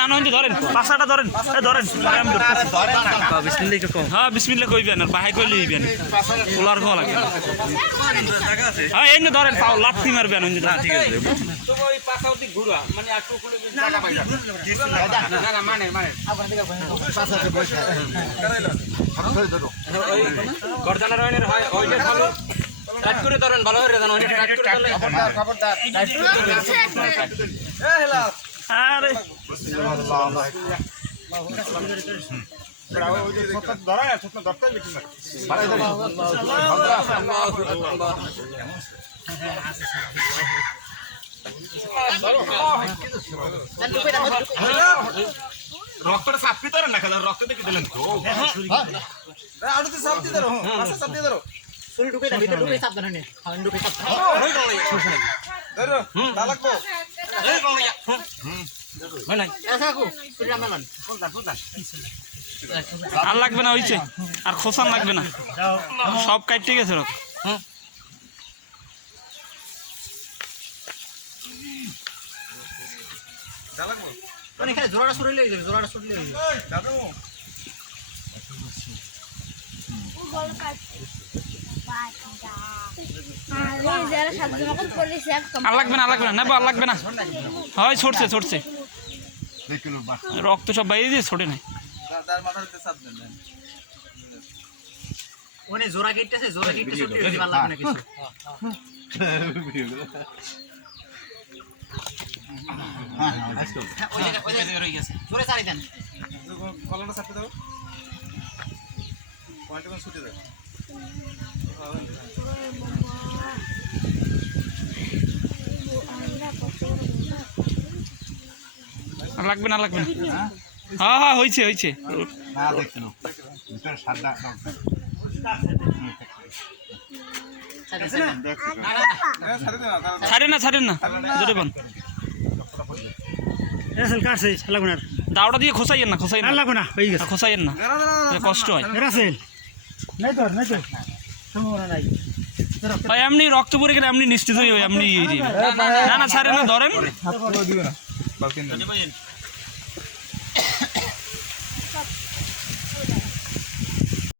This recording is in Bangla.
নানন্দি ধরেন পাশাটা ধরেন ধরেন হ্যাঁ বিসমিল্লাহ কইবেন আর বাহাই কইলে হইবেন পোলার খাওয়া লাগে হ্যাঁ এই ধরেন পাও লাথি মারবেন ঠিক আছে টাইট করে ধরেন ভালো করে জানো টাইট করে দিলে খবরদার টাইট করে এ হেলা আরে ধরা না ছোট ধরতে লিখুন না রক্তটা সাপি ধরে না খালি রক্ত দেখে দিলেন তো আড়ুতে সাপ দিয়ে ধরো পাশে সাপ দিয়ে ধরো সুরি ঢুকে না ভিতরে ঢুকে সাবধান হনে হান ঢুকে সাবধান ধরো তা লাগবো এই গলিয়া হয় নাই এসা কো সুরি আমালান কোনটা আর লাগবে না হইছে আর খোসান লাগবে না সব কাটতে গেছে রক তা লাগবো মানে এখানে জোড়াটা সরিয়ে লই জোড়াটা সরিয়ে লই দাদু গল কাট আর লাগবে না না লাগবে না হয় ছড়ছে রক্ত সব বাইরে দিয়ে ছোটে নাই জোড়া গেটটা লাগবে না কিছু জোরে সারি দেন কলমটা সাথে দাও পয়েন্ট কোন ছুটে দাও লাগবে না হ্যাঁ হ্যাঁ হয়েছে ছাড়েন না জোরে বল দাওটা দিয়ে খোসাইয়েন না লাগবে না খোসাইয়েন না কষ্ট হয় এমনি রক্ত পরে গেলে এমনি নিশ্চিত হয়ে এমনি না ছাড়েন না ধরেন